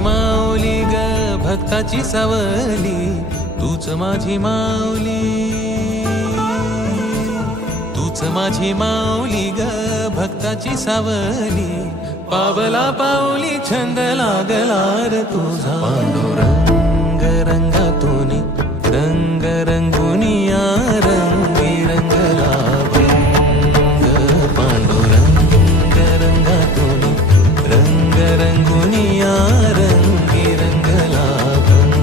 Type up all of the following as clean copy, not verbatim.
माझी माऊली ग भक्ताची सावली, तूच माझी माऊली, तूच माझी माऊली ग भक्ताची सावली. पावला पाऊली छंद लागला रे तुझा, पांडुरंग रंगातून रंग रंगुनिया रंगी रंगला भंग. पांडुरंग रंगातून रंग रंगुनिया रंगी रंगला भंग.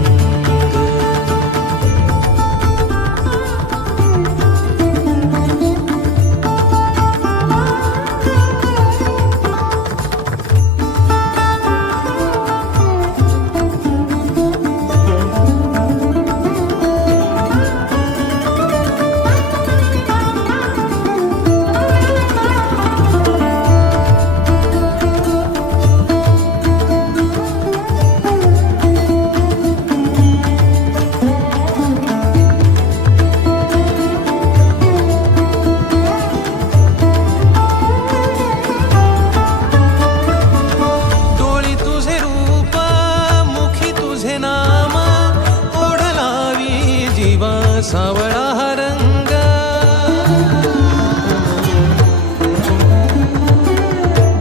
सावळा हा रंग,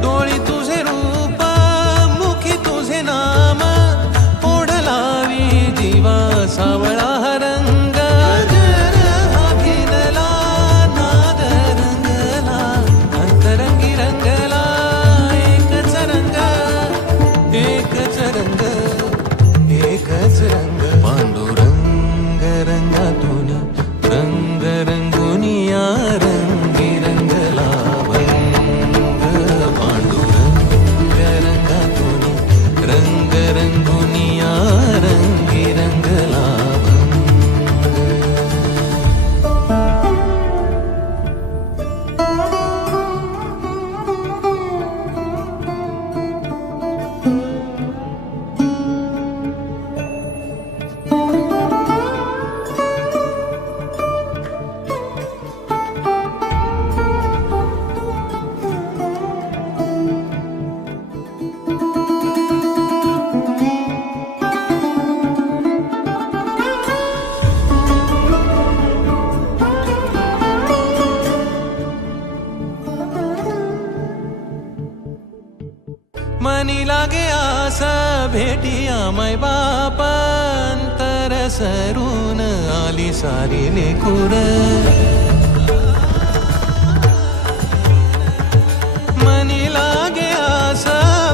डोळी तुझे रूप मुखी तुझे नाम, ओढ लावी जीवा सावळा हा रंग. जर हा भिनला नाद रंगला, अंतरंगी रंगला एकच रंग, एकच रंग, एकच रंग. पांडुरंग रंगातून रंग रंगुनिया रंगी रंगला भंग. पांडुरंग रंगातून रंग रंगुनिया रंगी रंगला मनी लागे आस भेटिया मै बाप, अंतर सरून आली सारी लेकुर. मनी लागे आस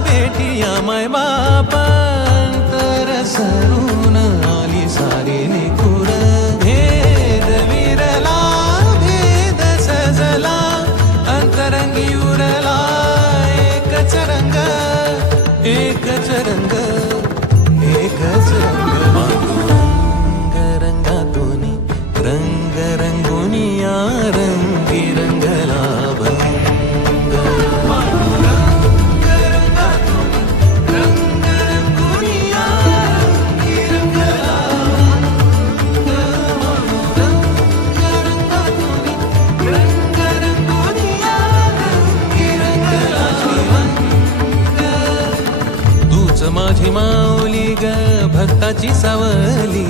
भेटिया मै बाप, अंतर सरून आली सारी लेकुर. भेद विरला भेद सजला, अंतरंगी उरला एकच रंग, एकच रंग, एकच रंग. पांडुरंग रंगातून रंग रंगुनिया रंगी रंगला भंग. पांडुरंग रंगातून रंग रंगुनिया रंगी रंगला भंग. पांडुरंग रंगातून रंग रंगुनिया रंगी रंगला भंग. तूच माझी माऊली ग भक्ताची सावली,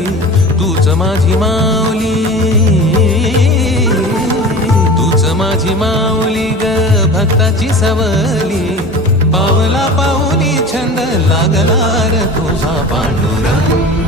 तूच माझी माऊली, तूच माझी माऊली ग भक्ताची सावली. पावला पाऊली छंद लागला रे तुझा, पांडुरंग